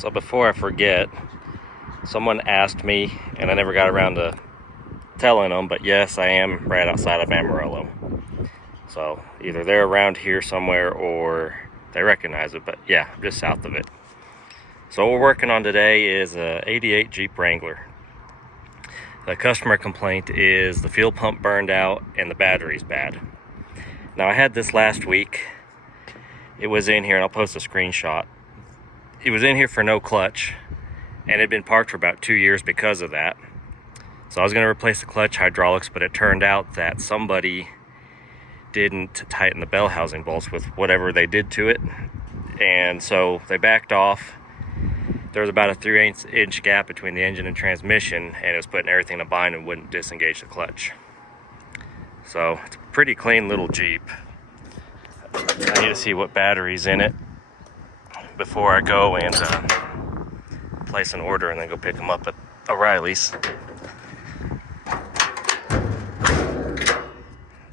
So before I forget, someone asked me, and I never got around to telling them, but yes, I am right outside of Amarillo. So either they're around here somewhere or they recognize it, but yeah, I'm just south of it. So what we're working on today is a '88 Jeep Wrangler. The customer complaint is the fuel pump burned out and the battery's bad. Now I had this last week. It was in here, and I'll post a screenshot. It was in here for no clutch, and it had been parked for about 2 years because of that. So I was going to replace the clutch hydraulics, but it turned out that somebody didn't tighten the bell housing bolts with whatever they did to it, and so they backed off. There was about a 3/8 gap between the engine and transmission, and it was putting everything in a bind and wouldn't disengage the clutch. So it's a pretty clean little Jeep. I need to see what battery's in it before I go and place an order and then go pick them up at O'Reilly's.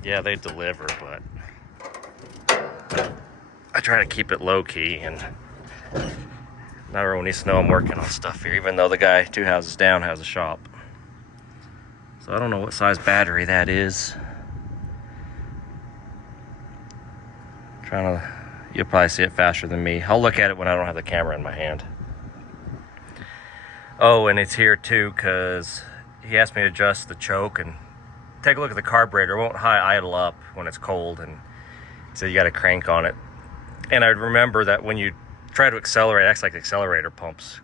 Yeah, they deliver, but I try to keep it low-key, and not everyone needs to know I'm working on stuff here, even though the guy 2 houses down has a shop. So I don't know what size battery that is. You'll probably see it faster than me. I'll look at it when I don't have the camera in my hand. Oh, and it's here too because he asked me to adjust the choke and take a look at the carburetor. It won't high idle up when it's cold, and he said you got to crank on it. And I remember that when you try to accelerate, it acts like the accelerator pump's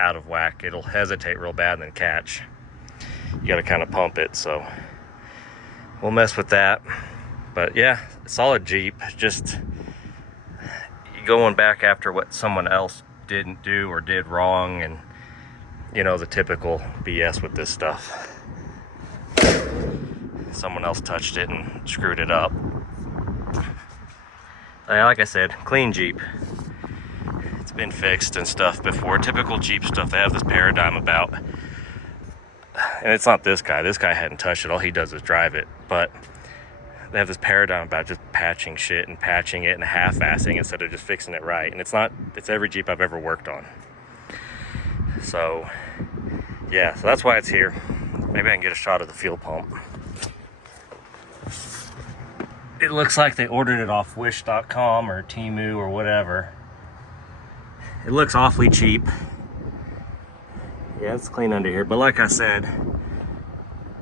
out of whack. It'll hesitate real bad and then catch. You got to kind of pump it, so we'll mess with that. But yeah, solid Jeep. Just going back after what someone else didn't do or did wrong, and you know, the typical BS with this stuff. Someone else touched it and screwed it up. Like I said, clean Jeep. It's been fixed and stuff before. Typical Jeep stuff. They have this paradigm about, and it's not this guy. This guy hadn't touched it. All he does is drive it. But they have this paradigm about just patching shit and patching it and half-assing instead of just fixing it right. And it's not. It's every Jeep I've ever worked on. So yeah, so that's why it's here. Maybe I can get a shot of the fuel pump. It looks like they ordered it off wish.com or Temu or whatever. It looks awfully cheap. Yeah, it's clean under here. But like I said,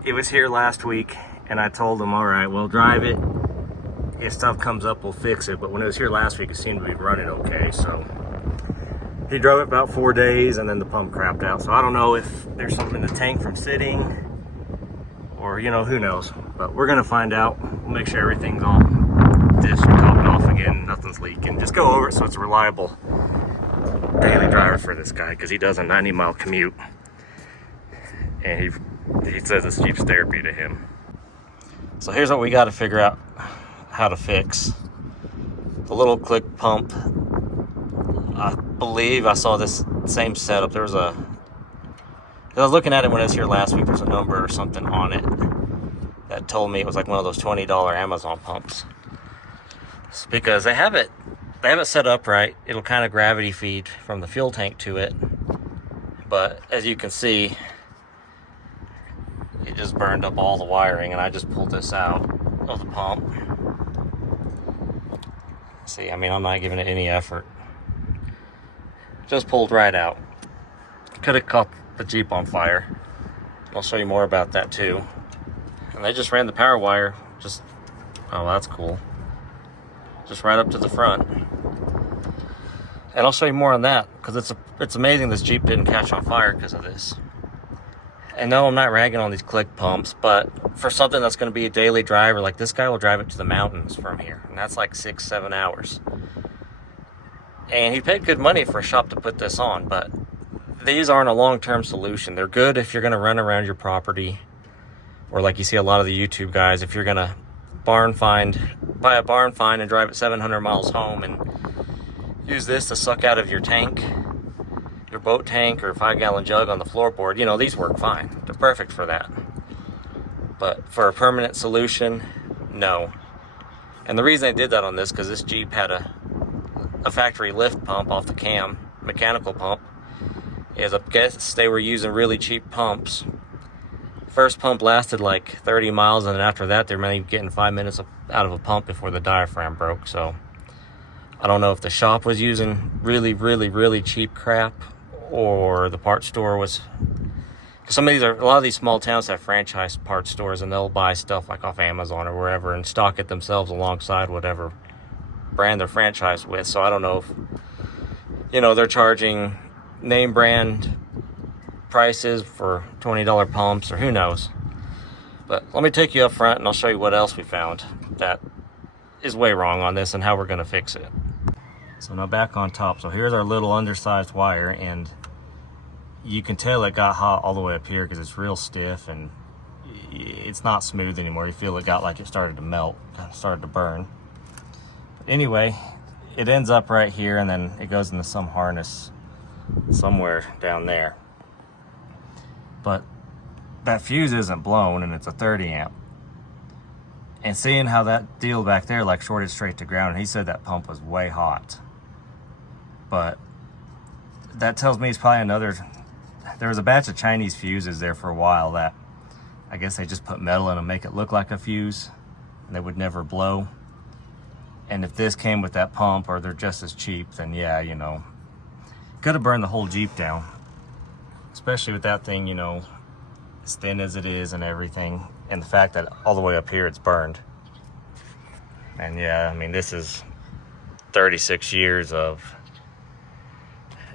it was here last week, and I told them, all right, we'll drive it. If stuff comes up, we'll fix it. But when it was here last week, it seemed to be running okay. So he drove it about 4 days, and then the pump crapped out. So I don't know if there's something in the tank from sitting, or, you know, who knows. But we're gonna find out. We'll make sure everything's all dished and topped off again, nothing's leaking. Just go over it so it's a reliable daily driver for this guy, because he does a 90-mile commute, and he says it's Jeep's therapy to him. So here's what we got to figure out how to fix. The little click pump, I believe I saw this same setup. I was looking at it when I was here last week. There's a number or something on it that told me it was like one of those $20 Amazon pumps. It's because they have it set up right. It'll kind of gravity feed from the fuel tank to it. But as you can see, it just burned up all the wiring, and I just pulled this out of the pump. See, I mean, I'm not giving it any effort. Just pulled right out. Could have caught the Jeep on fire. I'll show you more about that too. And they just ran the power wire, oh, that's cool. Just right up to the front. And I'll show you more on that, because it's amazing this Jeep didn't catch on fire because of this. And no, I'm not ragging on these click pumps, but for something that's going to be a daily driver, like this guy will drive it to the mountains from here, and that's like 6-7 hours. And he paid good money for a shop to put this on, but these aren't a long-term solution. They're good if you're going to run around your property, or like you see a lot of the YouTube guys, if you're going to buy a barn find and drive it 700 miles home and use this to suck out of your tank, your boat tank, or 5-gallon jug on the floorboard. You know, these work fine. They're perfect for that. But for a permanent solution, no. And the reason I did that on this, because this Jeep had a factory lift pump off the cam, mechanical pump, is I guess they were using really cheap pumps. First pump lasted like 30 miles, and then after that they're maybe getting 5 minutes out of a pump before the diaphragm broke. So I don't know if the shop was using really cheap crap, or the parts store was. A lot of these small towns have franchise parts stores, and they'll buy stuff like off Amazon or wherever and stock it themselves alongside whatever brand they're franchised with. So I don't know if, they're charging name brand prices for $20 pumps, or who knows. But let me take you up front and I'll show you what else we found that is way wrong on this and how we're going to fix it. So now back on top. So here's our little undersized wire, and you can tell it got hot all the way up here because it's real stiff and it's not smooth anymore. You feel it got like it started to melt, started to burn. But anyway, it ends up right here, and then it goes into some harness somewhere down there. But that fuse isn't blown, and it's a 30 amp. And seeing how that deal back there like shorted straight to ground, and he said that pump was way hot. But that tells me it's probably there was a batch of Chinese fuses there for a while that I guess they just put metal in them, make it look like a fuse, and they would never blow. And if this came with that pump, or they're just as cheap, then yeah, could have burned the whole Jeep down. Especially with that thing, as thin as it is and everything, and the fact that all the way up here it's burned. And yeah, I mean, this is 36 years of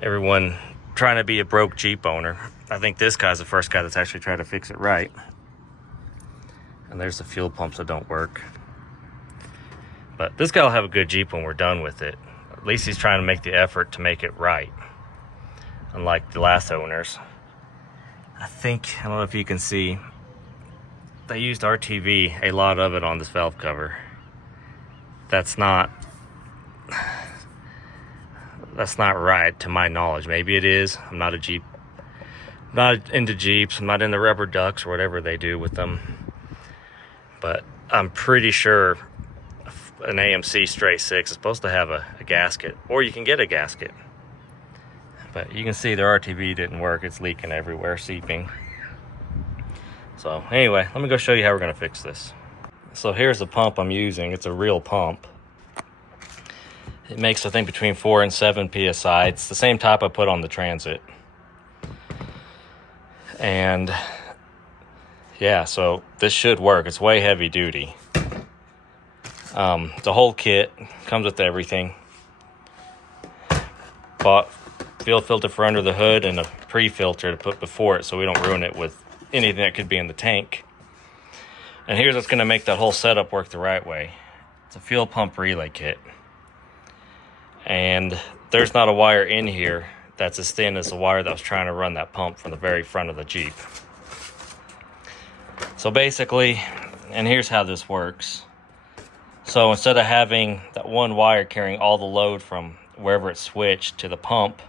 everyone trying to be a broke Jeep owner. I think this guy's the first guy that's actually tried to fix it right. And there's the fuel pumps that don't work. But this guy will have a good Jeep when we're done with it. At least he's trying to make the effort to make it right, unlike the last owners. I don't know if you can see, they used RTV, a lot of it, on this valve cover. That's not right to my knowledge. Maybe it is. I'm not not into Jeeps. I'm not into rubber ducks or whatever they do with them. But I'm pretty sure an AMC straight 6 is supposed to have a gasket, or you can get a gasket. But you can see their RTV didn't work. It's leaking everywhere, seeping. So anyway, let me go show you how we're going to fix this. So here's the pump I'm using. It's a real pump. It makes, I think, between 4 and 7 psi. It's the same type I put on the Transit. And yeah, so this should work. It's way heavy duty. The whole kit comes with everything. Bought fuel filter for under the hood and a pre-filter to put before it so we don't ruin it with anything that could be in the tank. And here's what's going to make that whole setup work the right way. It's a fuel pump relay kit. And there's not a wire in here that's as thin as the wire that was trying to run that pump from the very front of the Jeep. So basically, and here's how this works. So instead of having that one wire carrying all the load from wherever it's switched to the pump,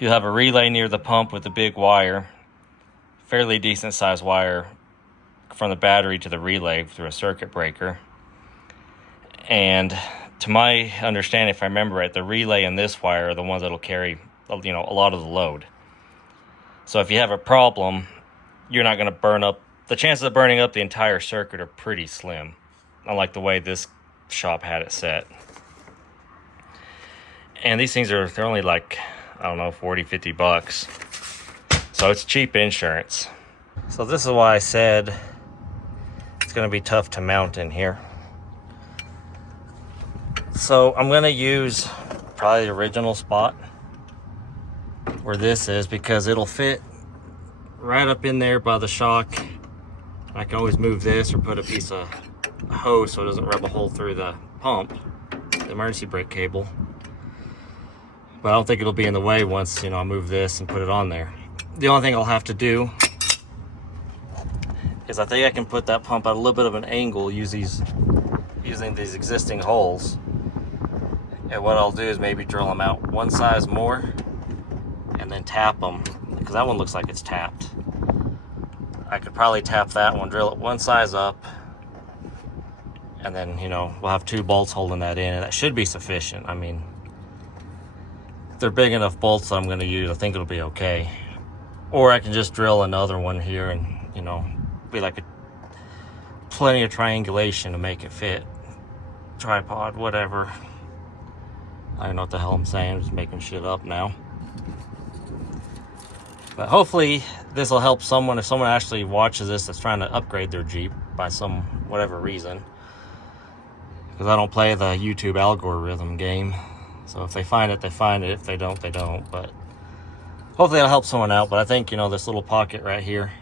you have a relay near the pump with a big wire, fairly decent sized wire from the battery to the relay through a circuit breaker. And to my understanding, if I remember right, the relay and this wire are the ones that'll carry, a lot of the load. So if you have a problem, you're not going to burn up. The chances of burning up the entire circuit are pretty slim, unlike the way this shop had it set. And these things they're only like, I don't know, 40, 50 bucks. So it's cheap insurance. So this is why I said it's going to be tough to mount in here. So I'm going to use probably the original spot where this is, because it'll fit right up in there by the shock. I can always move this or put a piece of hose so it doesn't rub a hole through the pump, the emergency brake cable. But I don't think it'll be in the way once, I move this and put it on there. The only thing I'll have to do is I think I can put that pump at a little bit of an angle using these existing holes. And what I'll do is maybe drill them out one size more and then tap them, because that one looks like it's tapped. I could probably tap that one, drill it one size up, and then, we'll have 2 bolts holding that in, and that should be sufficient. I mean, they're big enough bolts that I'm going to use, I think it'll be okay. Or I can just drill another one here and, you know, be like plenty of triangulation to make it fit. Tripod, whatever. I don't know what the hell I'm saying, I'm just making shit up now. But hopefully this will help someone, if someone actually watches this that's trying to upgrade their Jeep by some whatever reason. Because I don't play the YouTube algorithm game. So if they find it, they find it. If they don't, they don't. But hopefully it'll help someone out. But I think, you know, this little pocket right here,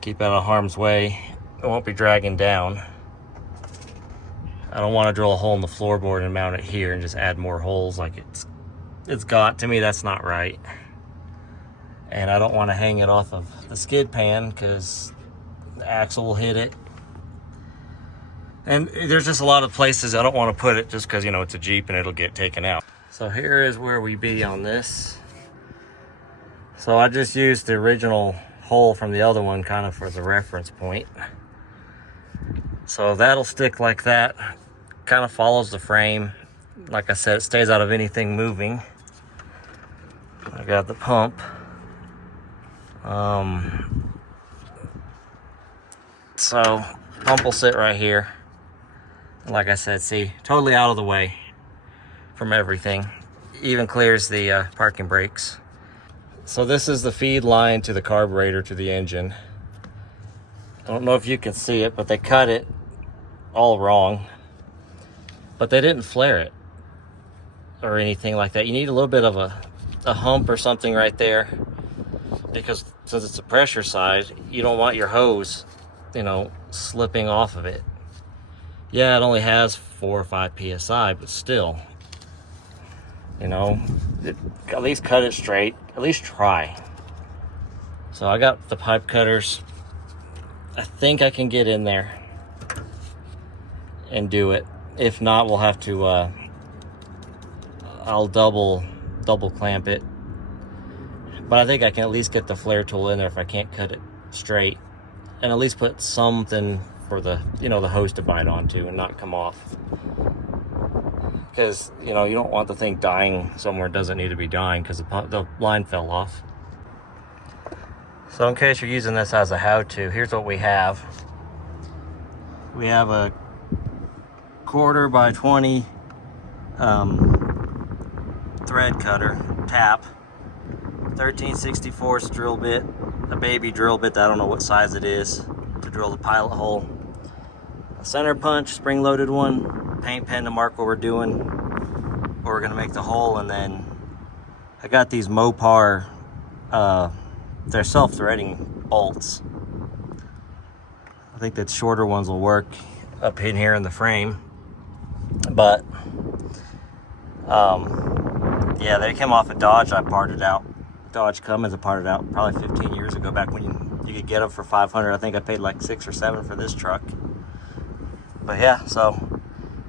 keep it out of harm's way. It won't be dragging down. I don't want to drill a hole in the floorboard and mount it here and just add more holes like it's got. To me, that's not right. And I don't want to hang it off of the skid pan because the axle will hit it. And there's just a lot of places I don't want to put it just because, you know, it's a Jeep and it'll get taken out. So here is where we be on this. So I just used the original hole from the other one kind of for the reference point. So that'll stick like that. Kind of follows the frame. Like I said, it stays out of anything moving. I got the pump. So pump will sit right here. Like I said, see, totally out of the way from everything. Even clears the parking brakes. So this is the feed line to the carburetor to the engine. I don't know if you can see it, but they cut it all wrong. But they didn't flare it or anything like that. You need a little bit of a hump or something right there, because since it's a pressure side, you don't want your hose, you know, slipping off of it. Yeah, it only has 4 or 5 psi, but still, you know, at least cut it straight. At least try. So I got the pipe cutters. I think I can get in there and do it. If not, we'll have to I'll double clamp it. But I think I can at least get the flare tool in there if I can't cut it straight, and at least put something for the, you know, the hose to bite onto and not come off. Because, you know, you don't want the thing dying somewhere it doesn't need to be dying because the line fell off. So in case you're using this as a how-to, here's what we have. We have a 1/4 by 20 thread cutter, tap, 13/64 drill bit, a baby drill bit that I don't know what size it is to drill the pilot hole, a center punch, spring-loaded one, paint pen to mark what we're doing, where we're gonna make the hole, and then I got these Mopar, they're self-threading bolts. I think that shorter ones will work up in here in the frame, but yeah, they came off a Dodge I parted out. Dodge Cummins I parted out probably 15 years ago, back when you could get them for $500. I think I paid like $6 or $7 for this truck. But yeah, so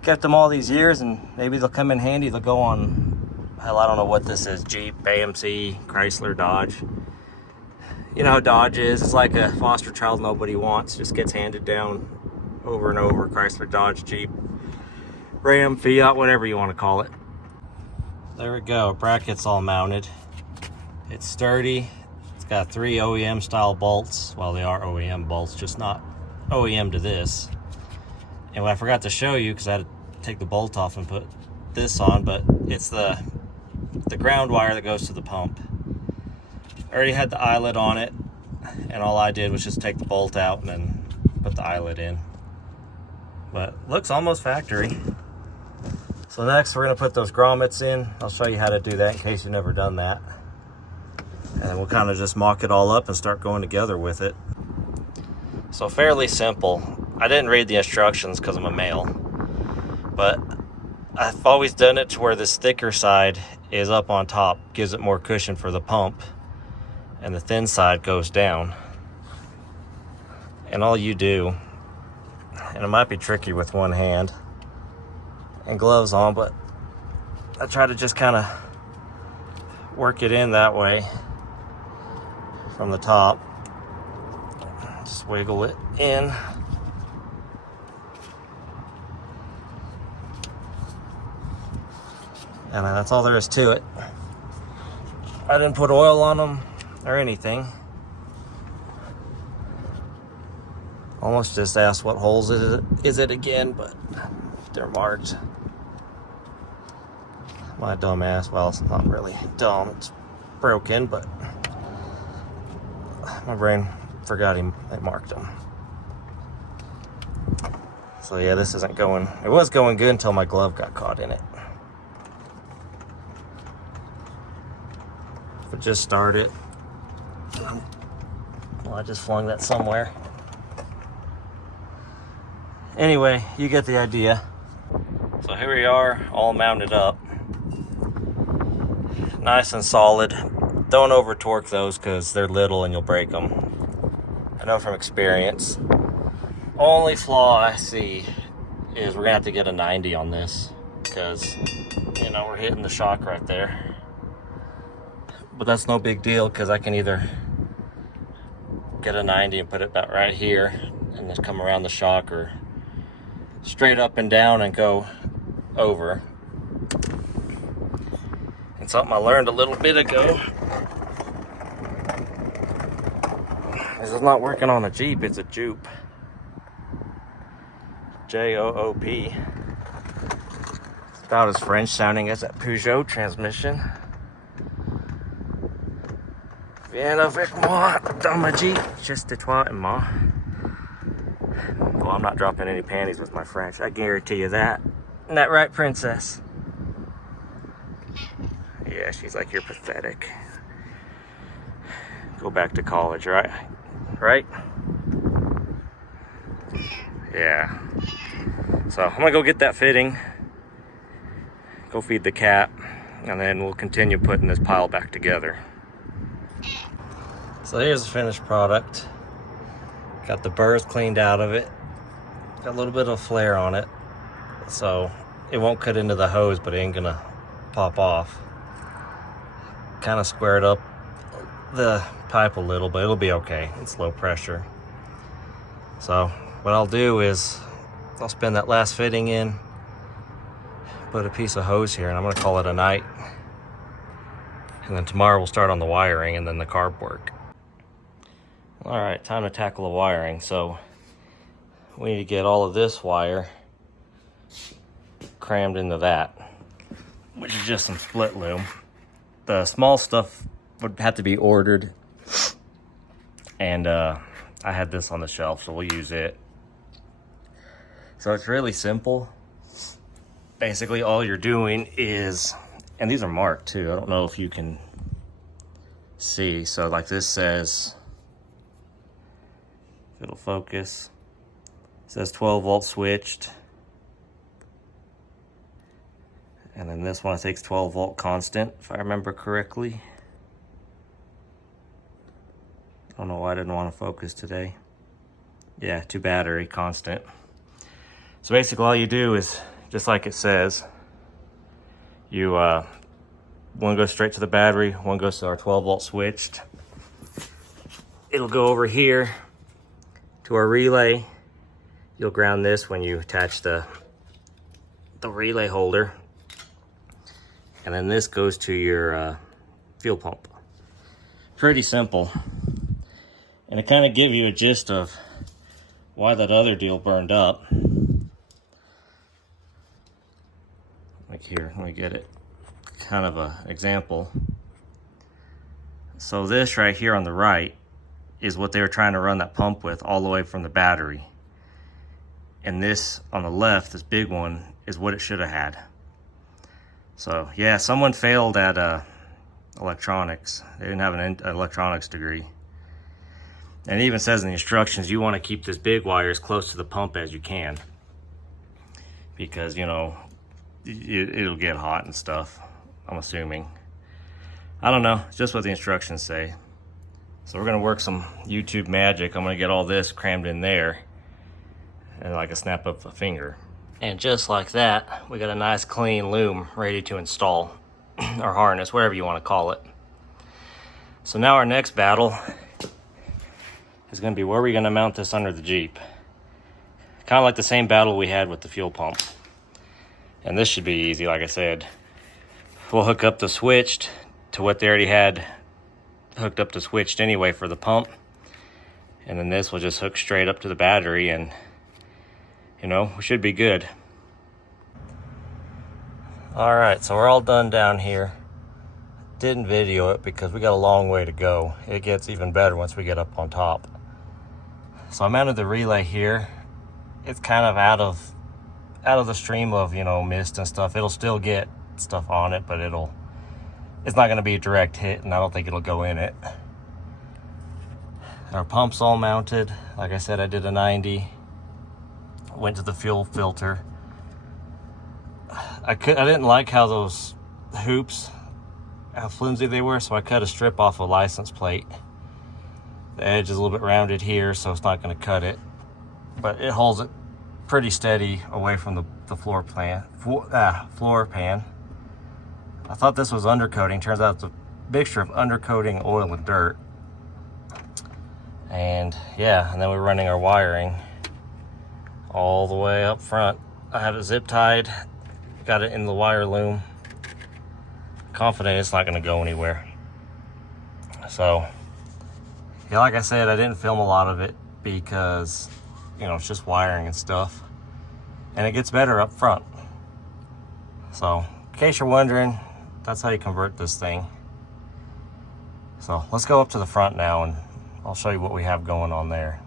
kept them all these years, and maybe they'll come in handy. They'll go on, hell, I don't know what this is, Jeep, AMC, Chrysler, Dodge. You know how Dodge is. It's like a foster child nobody wants. Just gets handed down over and over. Chrysler, Dodge, Jeep, Ram, Fiat, whatever you want to call it. There we go. Bracket's all mounted. It's sturdy. It's got 3 OEM style bolts. Well, they are OEM bolts, just not OEM to this. And what I forgot to show you, because I had to take the bolt off and put this on, but it's the ground wire that goes to the pump. I already had the eyelet on it, and all I did was just take the bolt out and then put the eyelet in. But looks almost factory. So next we're gonna put those grommets in. I'll show you how to do that in case you've never done that. And we'll kind of just mock it all up and start going together with it. So fairly simple. I didn't read the instructions because I'm a male, but I've always done it to where this thicker side is up on top, gives it more cushion for the pump, and the thin side goes down. And all you do, and it might be tricky with one hand and gloves on, but I try to just kind of work it in that way from the top. Just wiggle it in. And that's all there is to it. I didn't put oil on them or anything. Almost just asked what holes is it again, but they're marked. My dumb ass, well, it's not really dumb, it's broken, but my brain forgot I marked them. So yeah, this isn't going, it was going good until my glove got caught in it. But just start it. Well, I just flung that somewhere. Anyway, you get the idea. So here we are, all mounted up. Nice and solid. Don't over torque those because they're little and you'll break them. I know from experience. Only flaw I see is we're gonna have to get a 90 on this because, you know, we're hitting the shock right there. But that's no big deal because I can either get a 90 and put it about right here and then come around the shock, or straight up and down and go over. And something I learned a little bit ago. This is not working on a Jeep, it's a Joop. J-O-O-P. It's about as French sounding as that Peugeot transmission. Viens avec moi dans ma Jeep, juste toi et moi. Well, I'm not dropping any panties with my French, I guarantee you that. Isn't that right, princess? Yeah, she's like, you're pathetic. Go back to college, right? Right? Yeah. So I'm gonna go get that fitting, go feed the cat, and then we'll continue putting this pile back together. So here's the finished product. Got the burrs cleaned out of it. Got a little bit of flare on it, so it won't cut into the hose, but it ain't gonna pop off. Kind of squared up the pipe a little, but it'll be okay. It's low pressure. So what I'll do is I'll spin that last fitting in, put a piece of hose here, and I'm gonna call it a night. And then tomorrow we'll start on the wiring and then the carb work. All right, time to tackle the wiring. So we need to get all of this wire crammed into that, which is just some split loom. The small stuff would have to be ordered, and I had this on the shelf, so we'll use it. So it's really simple. Basically all you're doing is, and these are marked too, I don't know if you can see, so like this says, if it'll focus, it says 12 volt switched, and then this one I think is 12 volt constant, if I remember correctly. I don't know why I didn't want to focus today. Yeah, 2 battery constant. So basically all you do is, just like it says, you one goes straight to the battery, one goes to our 12 volt switched. It'll go over here to our relay. You'll ground this when you attach the relay holder. And then this goes to your fuel pump. Pretty simple. And it kind of gives you a gist of why that other deal burned up. Like here, let me get it. Kind of an example. So this right here on the right is what they were trying to run that pump with all the way from the battery. And this on the left, this big one, is what it should have had. So yeah, someone failed at electronics. They didn't have an electronics degree. And it even says in the instructions, you want to keep this big wire as close to the pump as you can, because, you know, it'll get hot and stuff, I'm assuming. I don't know, it's just what the instructions say. So we're gonna work some YouTube magic. I'm gonna get all this crammed in there, and like a snap of a finger. And just like that, we got a nice clean loom ready to install, or harness, whatever you want to call it. So now our next battle is going to be where we're going to mount this under the Jeep. Kind of like the same battle we had with the fuel pump. And this should be easy, like I said. We'll hook up the switched to what they already had hooked up to switched anyway for the pump. And then this will just hook straight up to the battery, and you know, we should be good. All right, so we're all done down here. Didn't video it because we got a long way to go. It gets even better once we get up on top. So I mounted the relay here. It's kind of out of the stream of, you know, mist and stuff. It'll still get stuff on it, but it's not going to be a direct hit, and I don't think it'll go in it. Our pump's all mounted. Like I said, I did a 90. Went to the fuel filter. I didn't like how those hoops, how flimsy they were, so I cut a strip off a license plate. The edge is a little bit rounded here, so it's not going to cut it, but it holds it pretty steady away from the floor pan. I thought this was undercoating. Turns out it's a mixture of undercoating, oil, and dirt. And yeah, and then we're running our wiring all the way up front. I have it zip tied, got it in the wire loom. Confident it's not going to go anywhere. So yeah, like I said, I didn't film a lot of it because, you know, it's just wiring and stuff, and it gets better up front. So in case you're wondering, that's how you convert this thing. So let's go up to the front now, and I'll show you what we have going on there.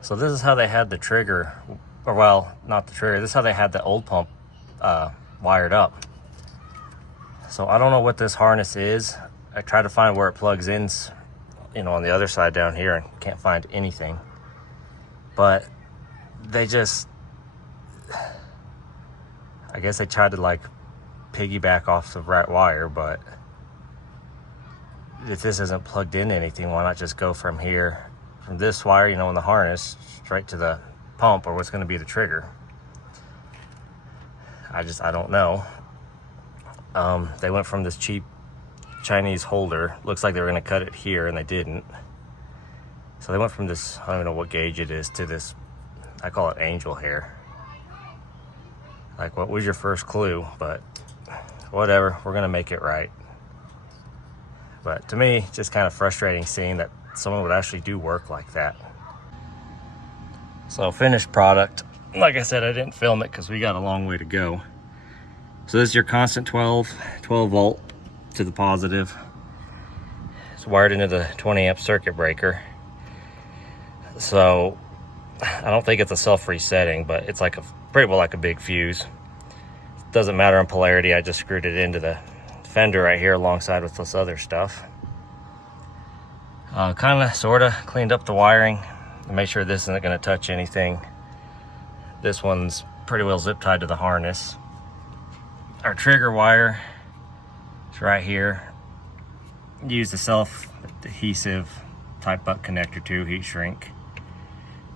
So this is how they had the trigger, or well, not the trigger, this is how they had the old pump wired up. So I don't know what this harness is. I tried to find where it plugs in, you know, on the other side down here, and can't find anything. But they just, I guess they tried to like piggyback off the right wire, but if this isn't plugged into anything, why not just go from here, from this wire, you know, in the harness, straight to the pump, or what's going to be the trigger? I don't know. They went from this cheap Chinese holder. Looks like they were going to cut it here, and they didn't. So they went from this, I don't even know what gauge it is, to this, I call it angel hair. Like, what was your first clue? But whatever, we're going to make it right. But to me, it's just kind of frustrating seeing that someone would actually do work like that. So finished product. Like I said, I didn't film it because we got a long way to go. So this is your constant 12 volt to the positive. It's wired into the 20 amp circuit breaker. So I don't think it's a self-resetting, but it's like pretty well like a big fuse. It doesn't matter in polarity. I just screwed it into the fender right here alongside with this other stuff. Kind of sort of cleaned up the wiring to make sure this isn't going to touch anything. This one's pretty well zip tied to the harness. Our trigger wire is right here. Use the self-adhesive type butt connector too, heat shrink.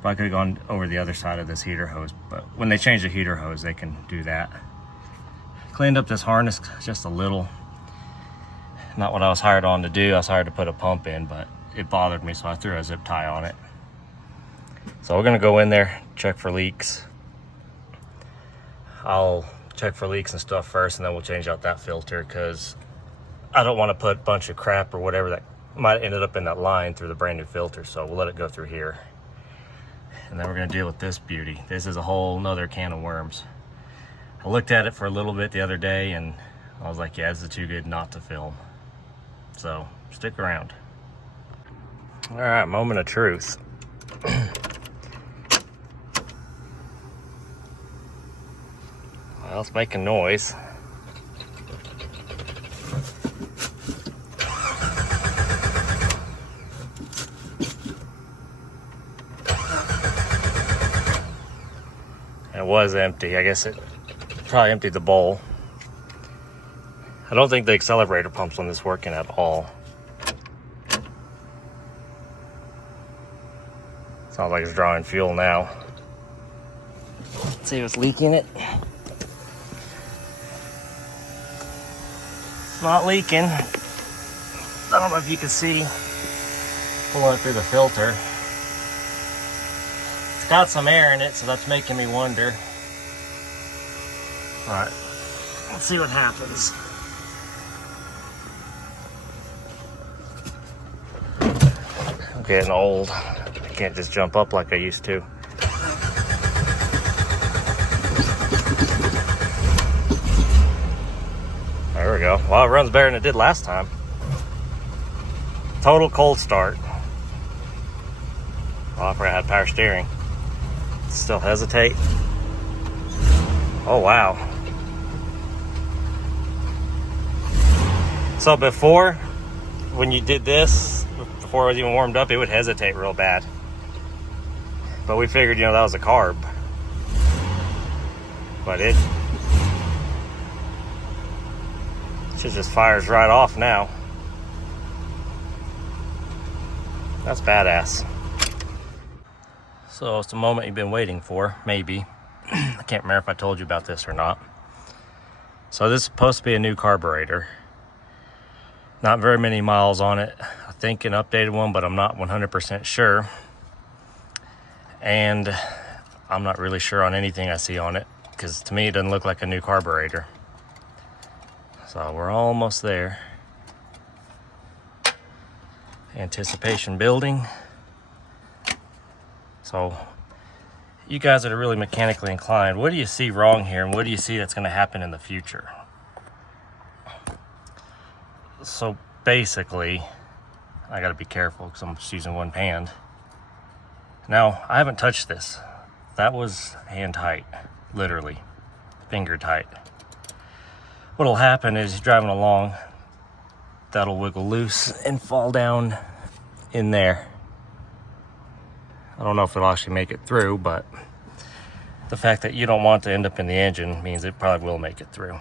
Probably could have gone over the other side of this heater hose, but when they change the heater hose, they can do that. Cleaned up this harness just a little. Not what I was hired on to do. I was hired to put a pump in, but it bothered me, so I threw a zip tie on it. So we're gonna go in there, check for leaks. I'll check for leaks and stuff first, and then we'll change out that filter, because I don't want to put a bunch of crap or whatever that might have ended up in that line through the brand new filter. So we'll let it go through here, and then we're gonna deal with this beauty. This is a whole nother can of worms. I looked at it for a little bit the other day, and I was like, yeah, this is too good not to film. So stick around. All right, moment of truth. Well, it's making noise. It was empty. I guess it probably emptied the bowl. I don't think the accelerator pump's on this working at all. Sounds like it's drawing fuel now. Let's see if it's leaking it. It's not leaking. I don't know if you can see pulling it through the filter. It's got some air in it, so that's making me wonder. All right, let's see what happens. getting old. I can't just jump up like I used to. There we go. Well, it runs better than it did last time. Total cold start. Oh, I forgot I had power steering. Still hesitate. Oh, wow. So before, when you did this, before it was even warmed up, it would hesitate real bad. But we figured, that was a carb. But it just fires right off now. That's badass. So it's the moment you've been waiting for, maybe. I can't remember if I told you about this or not. So this is supposed to be a new carburetor. Not very many miles on it. I think an updated one, but I'm not 100% sure. And I'm not really sure on anything I see on it, because to me it doesn't look like a new carburetor. So we're almost there. Anticipation building. So you guys that are really mechanically inclined, what do you see wrong here, and what do you see that's going to happen in the future? So basically, I got to be careful because I'm just using one hand. Now, I haven't touched this. That was hand tight, literally, finger tight. What'll happen is, driving along, that'll wiggle loose and fall down in there. I don't know if it'll actually make it through, but the fact that you don't want to end up in the engine means it probably will make it through.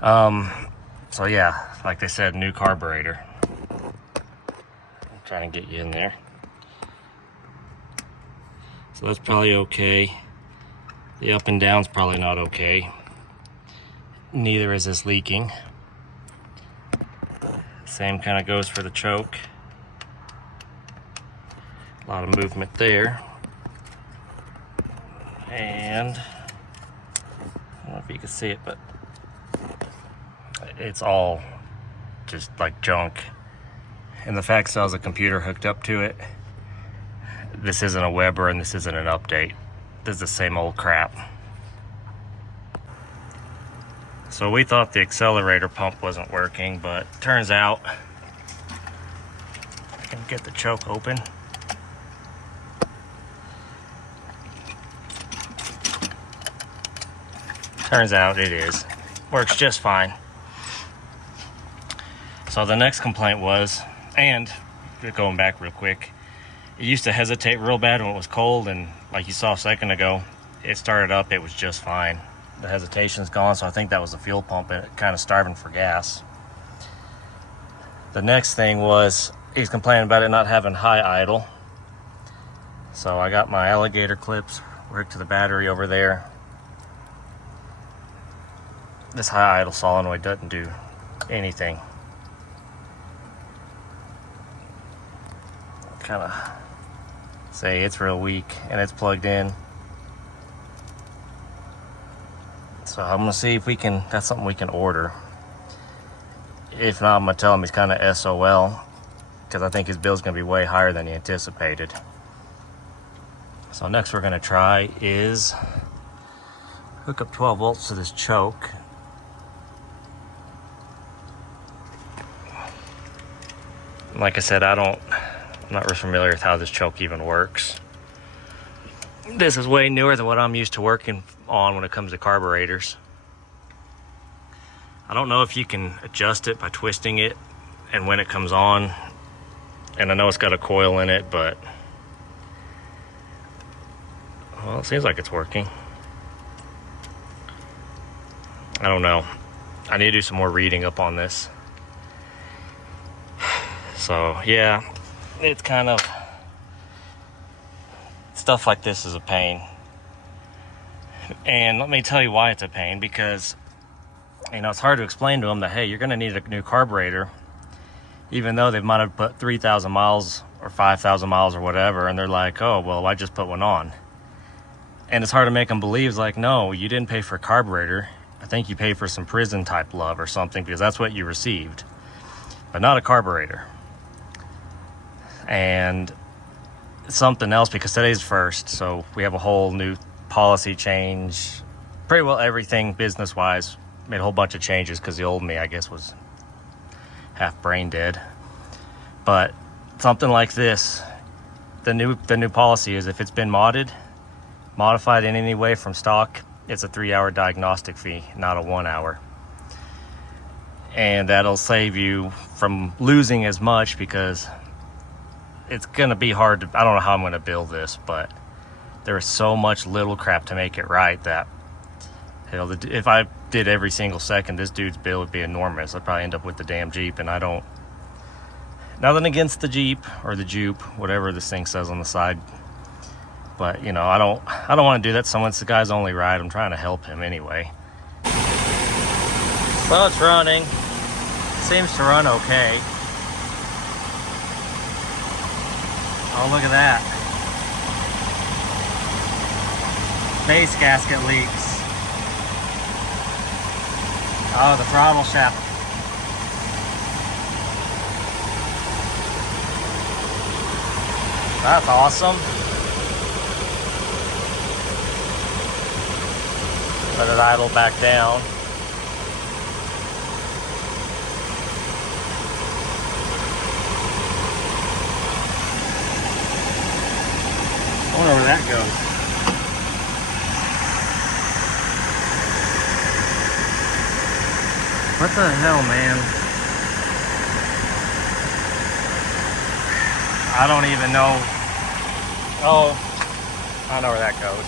So yeah, like they said, new carburetor. I'm trying to get you in there. So that's probably okay. The up and down's probably not okay. Neither is this leaking. Same kind of goes for the choke. A lot of movement there. And I don't know if you can see it, but it's all just like junk. And the fact that there's a computer hooked up to it, this isn't a Weber and this isn't an update. This is the same old crap. So we thought the accelerator pump wasn't working, but turns out I can get the choke open. Turns out it is. Works just fine. So the next complaint was, and going back real quick, it used to hesitate real bad when it was cold, and like you saw a second ago, it started up, it was just fine. The hesitation's gone, so I think that was the fuel pump, and it kind of starving for gas. The next thing was, he's complaining about it not having high idle. So I got my alligator clips hooked to the battery over there. This high idle solenoid doesn't do anything. Kind of say it's real weak, and it's plugged in. So I'm gonna see if we can, that's something we can order. If not, I'm gonna tell him he's kind of SOL, because I think his bill's gonna be way higher than he anticipated. So next we're gonna try is hook up 12 volts to this choke. Like I said, I'm not real familiar with how this choke even works. This is way newer than what I'm used to working on when it comes to carburetors. I don't know if you can adjust it by twisting it and when it comes on. And I know it's got a coil in it, but well, it seems like it's working. I don't know. I need to do some more reading up on this. So yeah, it's kind of, stuff like this is a pain. And let me tell you why it's a pain, because it's hard to explain to them that, hey, you're going to need a new carburetor, even though they might have put 3,000 miles or 5,000 miles or whatever, and they're like, oh, well, I just put one on. And it's hard to make them believe, it's like, no, you didn't pay for a carburetor. I think you paid for some prison type love or something, because that's what you received, but not a carburetor. And something else, because today's first, so we have a whole new policy change. Pretty well everything business-wise. Made a whole bunch of changes because the old me, I guess, was half brain dead. But something like this, the new policy is if it's been modified in any way from stock, it's a 3-hour diagnostic fee, not a 1 hour. And that'll save you from losing as much, because it's gonna be hard to, I don't know how I'm gonna build this, but there is so much little crap to make it right that, hell, if I did every single second, this dude's bill would be enormous. I'd probably end up with the damn Jeep, and I don't, nothing against the Jeep or the Jupe, whatever this thing says on the side. But, you know, I don't want to do that. Someone's the guy's only ride. I'm trying to help him anyway. So it's running. Seems to run okay. Oh, look at that. Base gasket leaks. Oh, the throttle shaft. That's awesome. Let it idle back down. I wonder where that goes. What the hell, man? I don't even know. Oh, I know where that goes.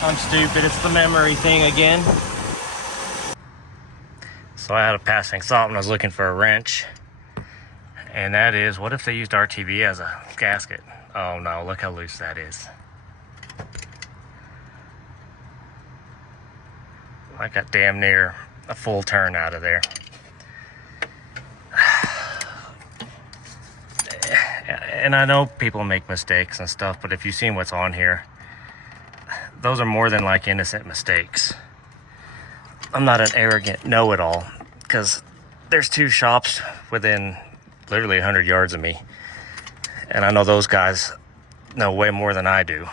I'm stupid. It's the memory thing again. So I had a passing thought when I was looking for a wrench. And that is, what if they used RTV as a gasket? Oh no, look how loose that is. I got damn near a full turn out of there. And I know people make mistakes and stuff, but if you've seen what's on here, those are more than like innocent mistakes. I'm not an arrogant know-it-all, because there's 2 shops within literally 100 yards of me, and I know those guys know way more than I do.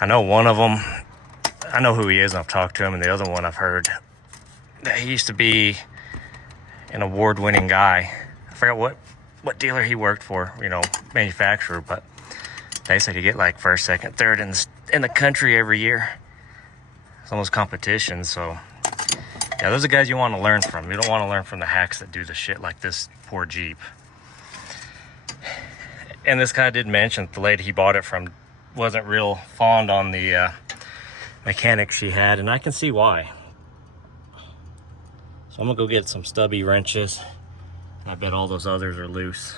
I know one of them, I know who he is, and I've talked to him, and the other one I've heard that he used to be an award-winning guy. I forgot what dealer he worked for, you know, manufacturer, but they said you get like 1st, 2nd, 3rd in the country every year. It's almost competition, so yeah, those are the guys you want to learn from. You don't want to learn from the hacks that do the shit like this poor Jeep. And this guy did mention that the lady he bought it from wasn't real fond on the mechanic she had, and I can see why. So I'm gonna go get some stubby wrenches. I bet all those others are loose.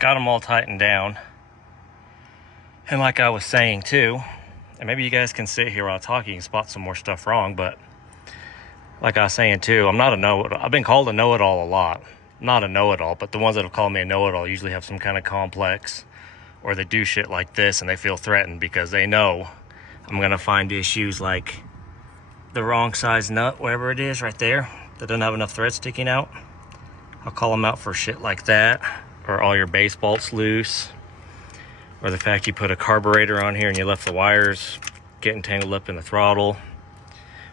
Got them all tightened down. And like I was saying too, and maybe you guys can sit here while talking and spot some more stuff wrong, but like I was saying too, I'm not a know-it-all. I've been called a know-it-all a lot. Not a know-it-all, but the ones that have called me a know-it-all usually have some kind of complex, or they do shit like this and they feel threatened because they know I'm gonna find issues like the wrong size nut, wherever it is right there, that doesn't have enough thread sticking out. I'll call them out for shit like that, or all your base bolts loose, or the fact you put a carburetor on here and you left the wires getting tangled up in the throttle,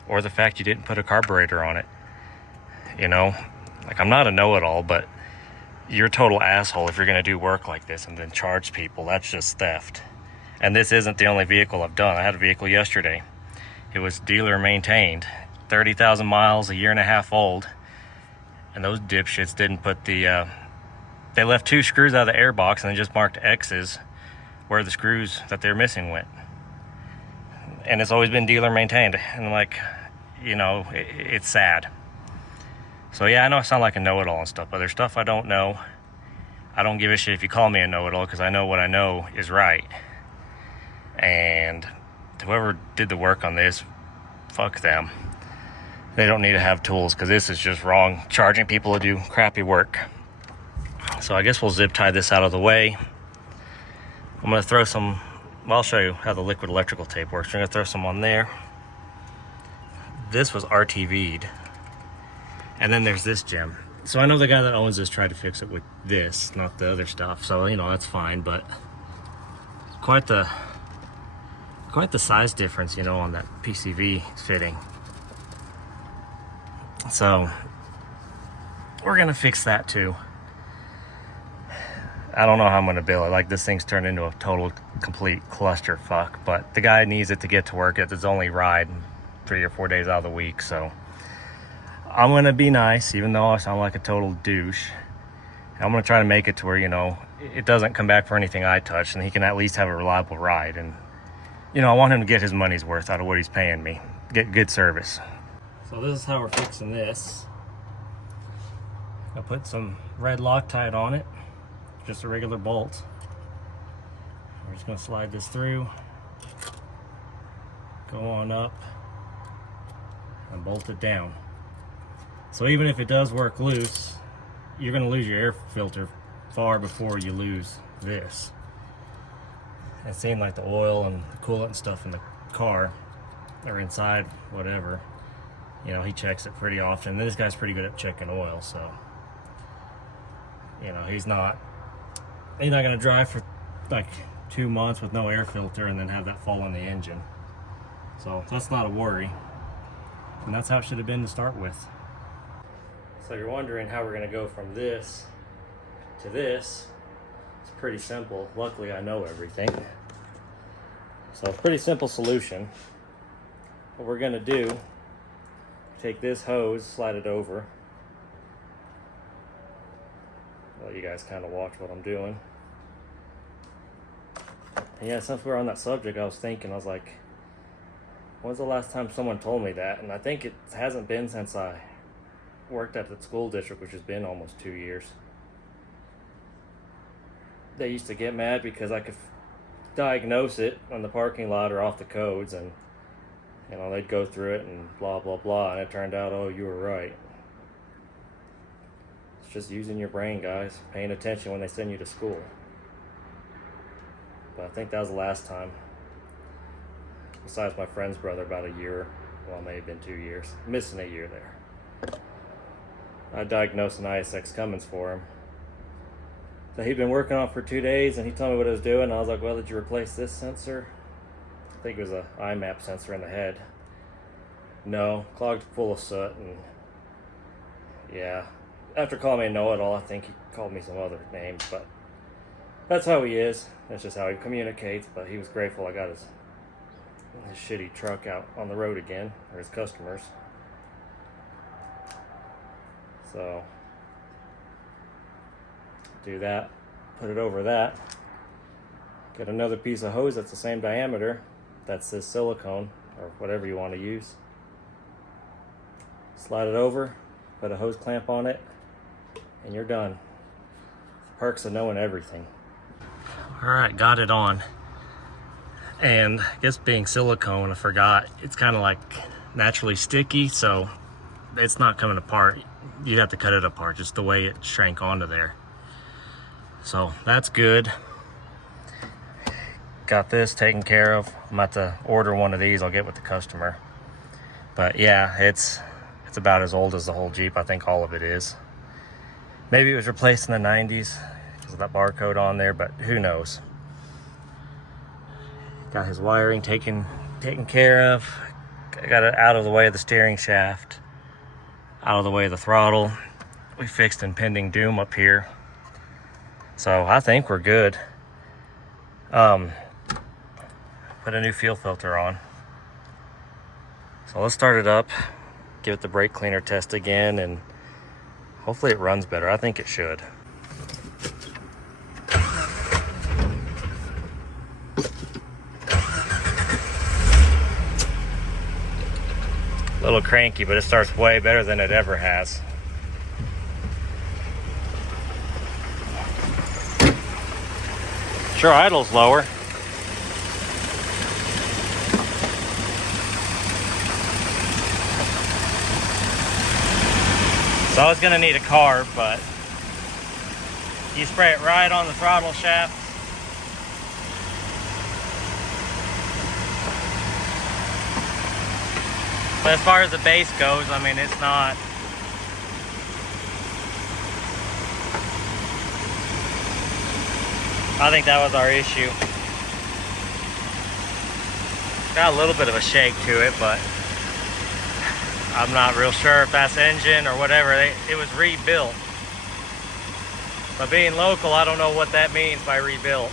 or the fact you didn't put a carburetor on it. You know, like, I'm not a know-it-all, but you're a total asshole if you're gonna do work like this and then charge people. That's just theft. And this isn't the only vehicle I've done. I had a vehicle yesterday. It was dealer maintained, 30,000 miles, 1.5 years old. And those dipshits didn't put the, they left 2 screws out of the airbox and they just marked X's where the screws that they're missing went. And it's always been dealer maintained. And like, you know, it's sad. So yeah, I know I sound like a know-it-all and stuff, but there's stuff I don't know. I don't give a shit if you call me a know-it-all, because I know what I know is right. And whoever did the work on this, fuck them. They don't need to have tools, because this is just wrong, charging people to do crappy work. So I guess we'll zip tie this out of the way. I'm going to throw some, well, I'll show you how the liquid electrical tape works. We're going to throw some on there. This was RTV'd. And then there's this gem. So I know the guy that owns this tried to fix it with this, not the other stuff. So, you know, that's fine, but quite the size difference, you know, on that PCV fitting. So we're gonna fix that too. I don't know how I'm gonna bill it. Like, this thing's turned into a total complete clusterfuck, but the guy needs it to get to work. It's his only ride 3 or 4 days out of the week, so I'm gonna be nice, even though I sound like a total douche. I'm gonna try to make it to where, you know, it doesn't come back for anything I touch, and he can at least have a reliable ride. And, you know, I want him to get his money's worth out of what he's paying me. Get good service. So this is how we're fixing this. I put some red Loctite on it, just a regular bolt. We're just gonna slide this through, go on up, and bolt it down. So even if it does work loose, you're gonna lose your air filter far before you lose this. It seemed like the oil and the coolant and stuff in the car, or inside, whatever, you know, he checks it pretty often. This guy's pretty good at checking oil, so, you know, he's not gonna drive for like 2 months with no air filter and then have that fall in the engine. So that's not a worry. And that's how it should have been to start with. So you're wondering how we're gonna go from this to this. It's pretty simple. Luckily, I know everything. So pretty simple solution. What we're gonna do, take this hose, slide it over. Let you guys kind of watch what I'm doing. And yeah, since we're on that subject, I was like, when's the last time someone told me that? And I think it hasn't been since I worked at the school district, which has been almost 2 years. They used to get mad because I could diagnose it on the parking lot or off the codes, and, you know, they'd go through it and blah blah blah, and it turned out, oh, you were right. It's just using your brain, guys, paying attention when they send you to school. But I think that was the last time, besides my friend's brother, about a year, well, maybe been 2 years, missing a year there. I diagnosed an ISX Cummins for him. So he'd been working on it for 2 days, and he told me what I was doing. I was like, well, did you replace this sensor? I think it was a IMAP sensor in the head. No, clogged full of soot, and yeah. After calling me a know-it-all, I think he called me some other names, but that's how he is. That's just how he communicates, but he was grateful I got his shitty truck out on the road again, or his customers. So, do that, put it over that, get another piece of hose that's the same diameter, that's this silicone, or whatever you want to use, slide it over, put a hose clamp on it, and you're done. Perks of knowing everything. Alright, got it on. And I guess being silicone, I forgot, it's kind of like naturally sticky, so it's not coming apart. You'd have to cut it apart, just the way it shrank onto there. So that's good. Got this taken care of. I'm about to order one of these. I'll get with the customer. But yeah, it's about as old as the whole Jeep. I think all of it is. Maybe it was replaced in the 90s because of that barcode on there, but who knows. Got his wiring taken care of. I got it out of the way of the steering shaft, out of the way of the throttle. We fixed impending doom up here. So I think we're good. Put a new fuel filter on. So let's start it up, give it the brake cleaner test again, and hopefully it runs better. I think it should. A little cranky, but it starts way better than it ever has. Sure, idle's lower. So I was gonna need a carb, but you spray it right on the throttle shaft. But as far as the base goes, I mean, it's I think that was our issue. Got a little bit of a shake to it, but I'm not real sure if that's engine or whatever. It was rebuilt. But being local, I don't know what that means by rebuilt.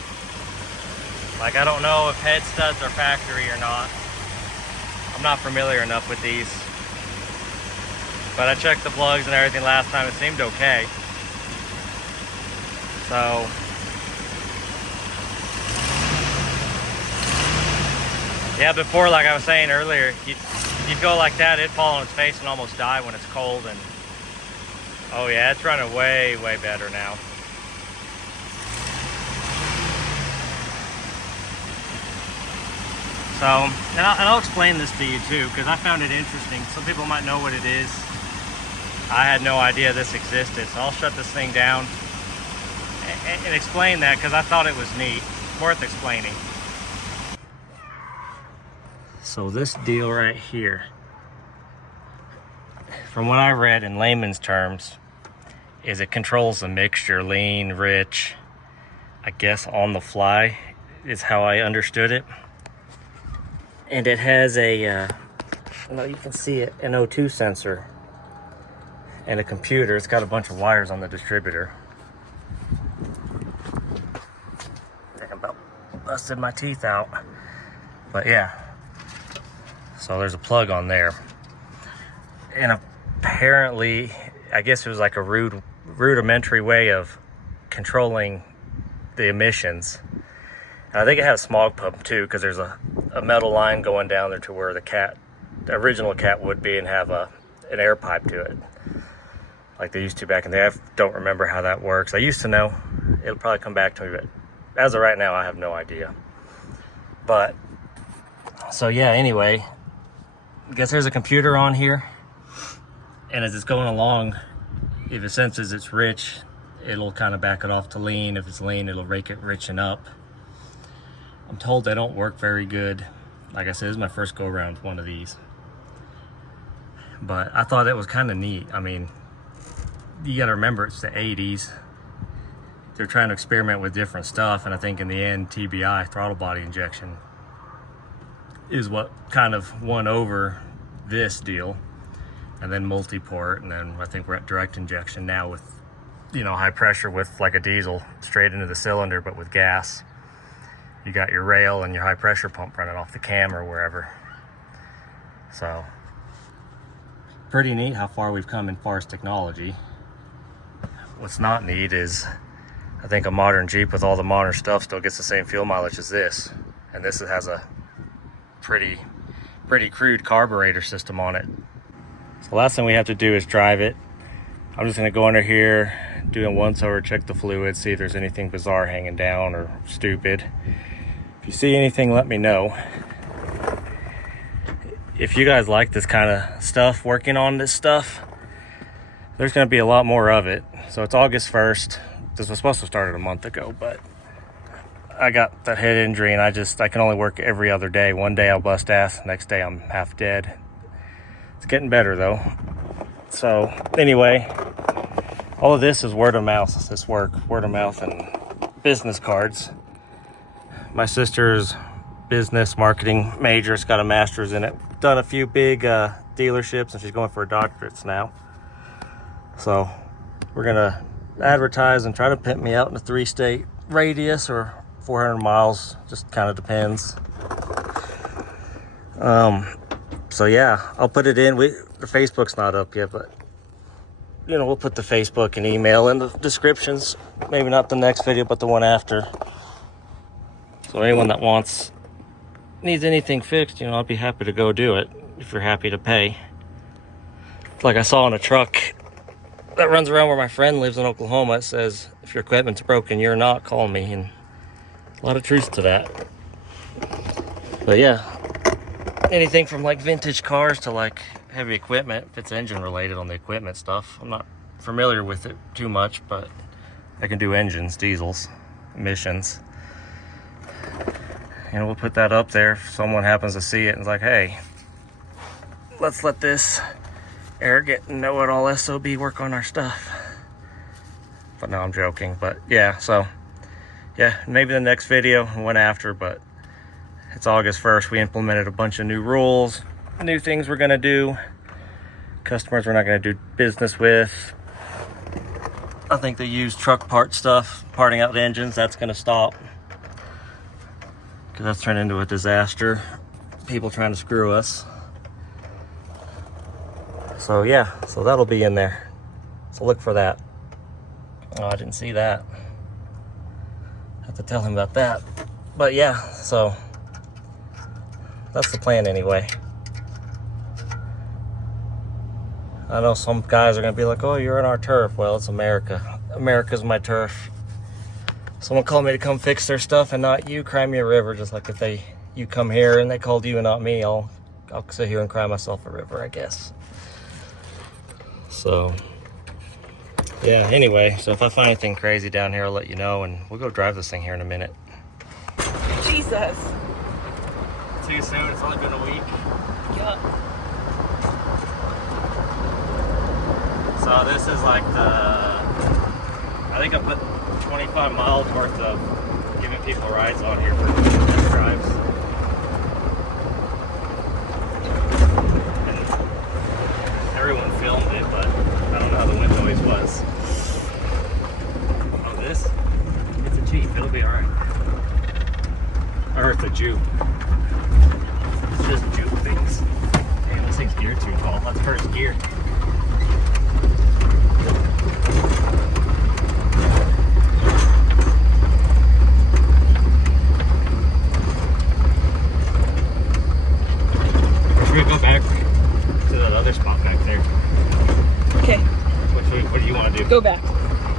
Like, I don't know if head studs are factory or not. I'm not familiar enough with these. But I checked the plugs and everything last time. It seemed okay. So, yeah, before, like I was saying earlier, you'd go like that, it'd fall on its face and almost die when it's cold. And oh yeah, it's running way, way better now. So, and I'll explain this to you too, because I found it interesting. Some people might know what it is. I had no idea this existed, so I'll shut this thing down and explain that, because I thought it was neat. Worth explaining. So this deal right here, from what I read in layman's terms, is it controls the mixture, lean, rich, I guess on the fly is how I understood it. And it has a, well, you can see it, an O2 sensor and a computer. It's got a bunch of wires on the distributor. I think I about busted my teeth out. But yeah, so there's a plug on there. And apparently, I guess it was like a rudimentary way of controlling the emissions. And I think it had a smog pump too, because there's a metal line going down there to where the original cat would be, and have an air pipe to it, like they used to back in the day. I don't remember how that works. I used to know. It'll probably come back to me, but as of right now, I have no idea. But, so yeah, anyway, I guess there's a computer on here, and as it's going along, if it senses it's rich, it'll kind of back it off to lean. If it's lean, it'll rake it richen up. I'm told they don't work very good. Like I said, this is my first go around with one of these. But I thought it was kind of neat. I mean, you got to remember, it's the 80s. They're trying to experiment with different stuff, and I think in the end, TBI, throttle body injection, is what kind of won over this deal. And then multi-port, and then I think we're at direct injection now with, you know, high pressure with like a diesel straight into the cylinder, but with gas. You got your rail and your high pressure pump running off the cam or wherever. So, pretty neat how far we've come in far as technology. What's not neat is, I think a modern Jeep with all the modern stuff still gets the same fuel mileage as this. And this has a pretty crude carburetor system on it. So the last thing we have to do is drive it. I'm just gonna go under here, do a once over, check the fluid, see if there's anything bizarre hanging down or stupid. If you see anything, let me know. If you guys like this kind of stuff, working on this stuff, there's gonna be a lot more of it. So it's August 1st. This was supposed to start a month ago, but I got that head injury and I can only work every other day. One day I'll bust ass, next day I'm half dead. It's getting better though. So anyway, all of this is word of mouth, this work, word of mouth and business cards. My sister's business marketing major, has got a master's in it. Done a few big dealerships, and she's going for her doctorates now. So we're gonna advertise and try to pimp me out in a 3-state radius or 400 miles, just kind of depends. So yeah, I'll put it in. The Facebook's not up yet, but you know, we'll put the Facebook and email in the descriptions. Maybe not the next video, but the one after. So anyone that needs anything fixed, you know, I'll be happy to go do it if you're happy to pay. Like I saw in a truck that runs around where my friend lives in Oklahoma, it says, if your equipment's broken, you're not, call me. And a lot of truth to that. But yeah, anything from like vintage cars to like heavy equipment, if it's engine related on the equipment stuff. I'm not familiar with it too much, but I can do engines, diesels, emissions. And we'll put that up there if someone happens to see it and is like, hey, let's let this arrogant know-it-all SOB work on our stuff. But no, I'm joking. But yeah, so yeah, maybe the next video, one after, but it's August 1st. We implemented a bunch of new rules, new things we're gonna do, customers we're not gonna do business with. I think they use truck part stuff, parting out the engines. That's gonna stop, because that's turned into a disaster. People trying to screw us. So yeah, so that'll be in there. So look for that. Oh, I didn't see that. Have to tell him about that. But yeah, so that's the plan anyway. I know some guys are gonna be like, oh, you're on our turf. Well, it's America. America's my turf. Someone called me to come fix their stuff and not you, cry me a river. Just like if you come here and they called you and not me, I'll sit here and cry myself a river, I guess. So yeah, anyway, so if I find anything crazy down here, I'll let you know, and we'll go drive this thing here in a minute. Jesus. See you soon. It's only been a week. Yeah. So this is like I think I put 25 miles worth of giving people rides on here for test drives. And everyone filmed it, but I don't know how the wind noise was. Oh, this? It's a Jeep. It'll be alright. Or it's a Jeep. It's just Jeep things. Damn, this thing's geared too tall. That's first gear. We're gonna go back to that other spot back there. Okay. What do you want to do? Go back. Go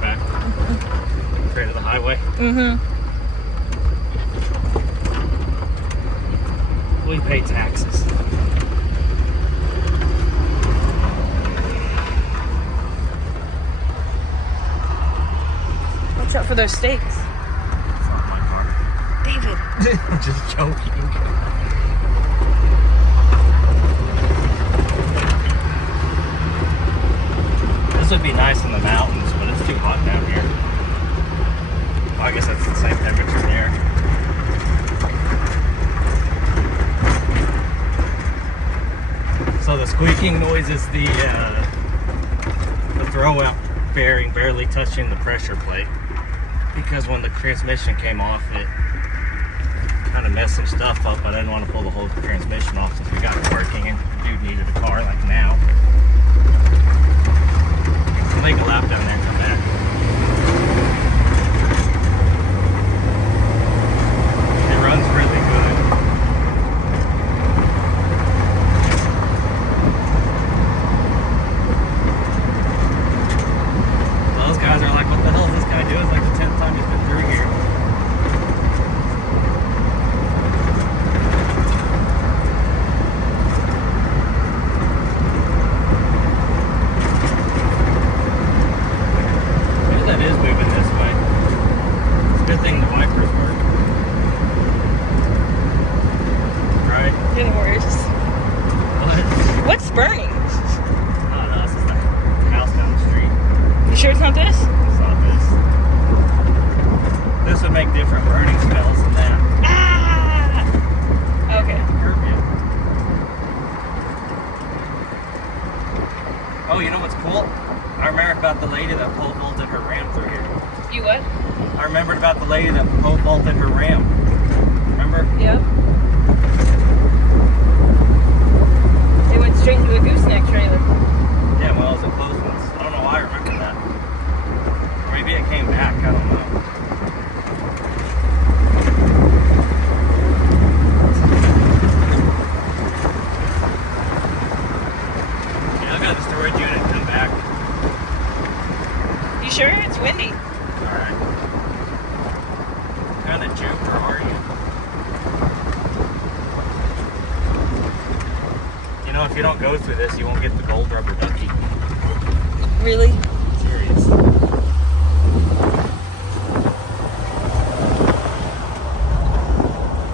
back? Mm-hmm. Straight to the highway? Mm-hmm. We pay taxes. Watch out for those stakes. It's not my car. David. Just joking. This would be nice in the mountains, but it's too hot down here. Well, I guess that's the same temperature there. So the squeaking noise is the throwout bearing barely touching the pressure plate, because when the transmission came off, it kind of messed some stuff up. I didn't want to pull the whole transmission off since we got it working and the dude needed a car like now. I'll make a lap down there and come back. It runs really good. Those guys are like, what the hell is this guy doing? It's like the 10th time he's been through here. Maybe that is moving this way. It's a good thing the wipers work. Right? You're the worst. What? What's burning? Oh no, this is the house down the street. You sure it's not this? It's not this. This would make different burning smells than that. Ah! Okay. Oh, you know what's cool? I remember about the lady that pole vaulted her Ram through here. You what? I remembered about the lady that pole vaulted her Ram. Remember? Yep. They went straight into a gooseneck trailer. Yeah, well, it was a close one. I don't know why I remember that. Or maybe it came back. I don't know. Yeah, I got the storage unit and come back. You sure? It's windy. Alright. What kind of Jupiter are you? You know, if you don't go through this, you won't get the gold rubber ducky. Really? Serious.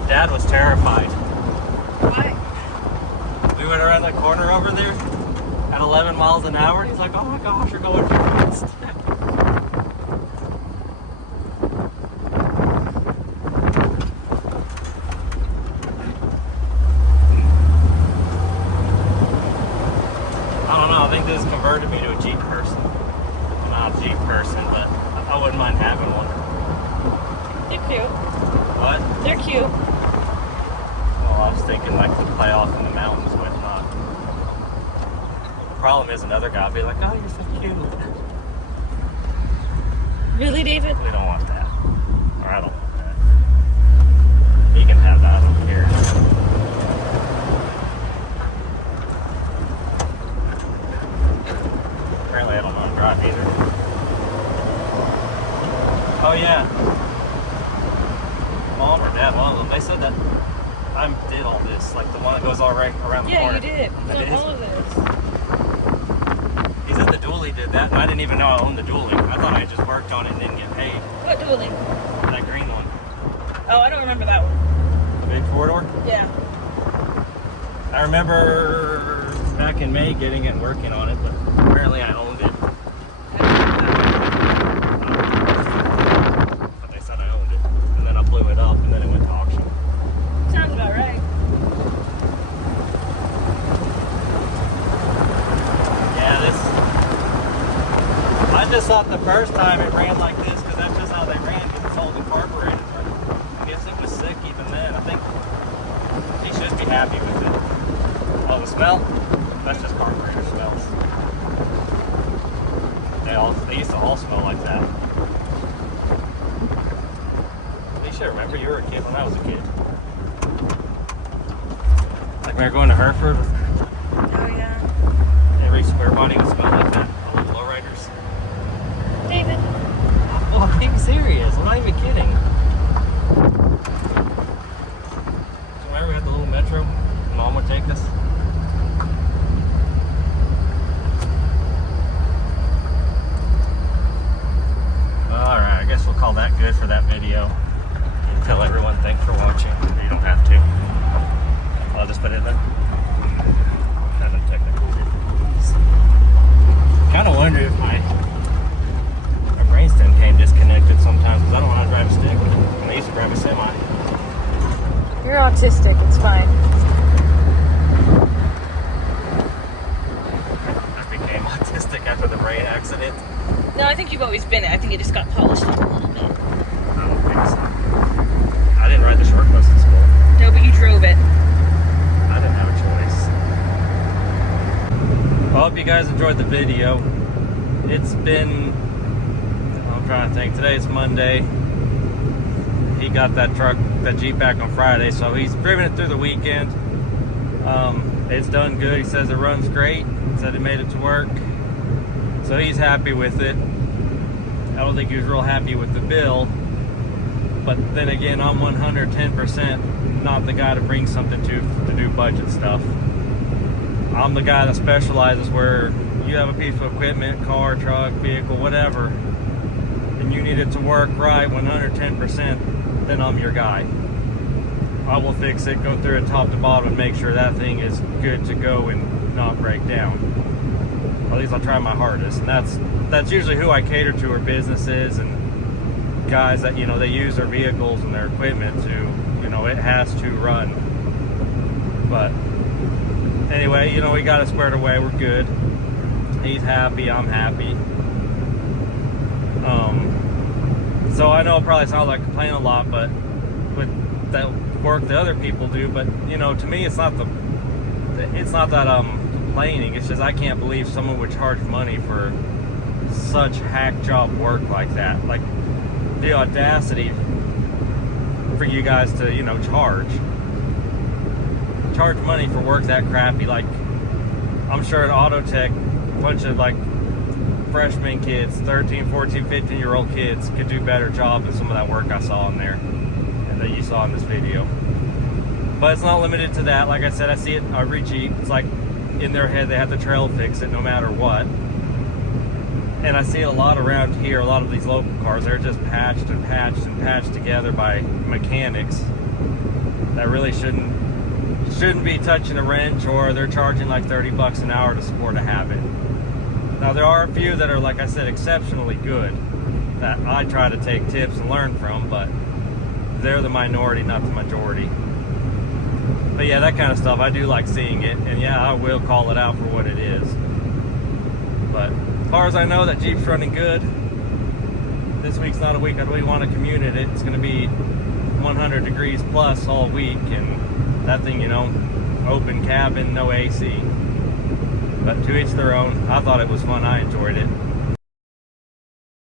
Dad was terrified. Why? We went around that corner over there at 11 miles an hour, and he's like, oh my gosh, you're going too fast. has converted me to a Jeep person. I'm not a Jeep person, but I wouldn't mind having one. They're cute. What? They're cute. Well, I was thinking like to play off in the mountains, whatnot. The problem is another guy will be like, oh, you're so cute. Really, David? We don't want that. Or I don't want that. He can have that, I don't care. Apparently I don't know how to drive either. Oh yeah. Mom or Dad, one of them, they said that I did all this, like the one that goes all right around the corner. Yeah, you did. I No, did. all of this. He said the dually did that, and I didn't even know I owned the dually. I thought I just worked on it and didn't get paid. What dually? That green one. Oh, I don't remember that one. The big four-door? Yeah. I remember back in May getting it and working on it, but apparently I owned it. But they said I owned it. And then I blew it up, and then it went to auction. Sounds about right. I just thought the first time it ran like this because that's just how they ran because it's all the carburetor. I guess it was sick even then. I think he should be happy with it. Oh, the smell? That's just carburetor smells. They used to all smell like that. You should remember you were a kid when I was a kid. Like when we were going to Hereford. Oh, yeah. Every square body would smell like that. All the lowriders. David. Oh, I'm being serious. I'm not even kidding. Remember we had the little Metro? Mom would take us. Alright, I guess we'll call that good for that video. And tell everyone thanks for watching. You don't have to. I'll just put it in there. Kind of technical difficulties. Kind of wonder if my brainstem came disconnected sometimes because I don't know how to drive a stick. And I used to drive a semi. You're autistic. It's fine. I became autistic after the brain accident. No, I think you've always been it. I think it just got polished up a little bit. I don't think so. I didn't ride the short bus in school. No, but you drove it. I didn't have a choice. I hope you guys enjoyed the video. It's been, I'm trying to think, today's Monday. He got that truck, that Jeep back on Friday, so he's driven it through the weekend. It's done good. He says it runs great. He said he made it to work. So he's happy with it. I don't think he was real happy with the bill. But then again, I'm 110% not the guy to bring something to do budget stuff. I'm the guy that specializes where you have a piece of equipment, car, truck, vehicle, whatever, and you need it to work right 110%, then I'm your guy. I will fix it, go through it top to bottom and make sure that thing is good to go and not break down. At least I'll try my hardest. And that's usually who I cater to, are businesses and guys that, you know, they use their vehicles and their equipment to, you know, it has to run. But anyway, you know, we got it squared away. We're good. He's happy. I'm happy. So I know it probably sounds like complaining a lot, but with that work that other people do, but you know, to me, it's not that I'm complaining. It's just I can't believe someone would charge money for such hack job work like that. Like the audacity for you guys to, you know, charge money for work that crappy. Like I'm sure at Autotech, a bunch of like freshman kids, 13, 14, 15-year-old kids could do better job than some of that work I saw in there and that you saw in this video. But it's not limited to that. Like I said, I see it every Jeep. It's like in their head they have to trail fix it no matter what. And I see it a lot around here. A lot of these local cars, they're just patched and patched and patched together by mechanics that really shouldn't be touching a wrench, or they're charging like 30 bucks an hour to support a habit. Now there are a few that are, like I said, exceptionally good that I try to take tips and learn from, but they're the minority, not the majority. But yeah, that kind of stuff, I do like seeing it, and yeah, I will call it out for what it is. But as far as I know, that Jeep's running good. This week's not a week I really want to commute it. It's going to be 100 degrees plus all week, and that thing, you know, open cabin, no AC. But to each their own. I thought it was fun. I enjoyed it.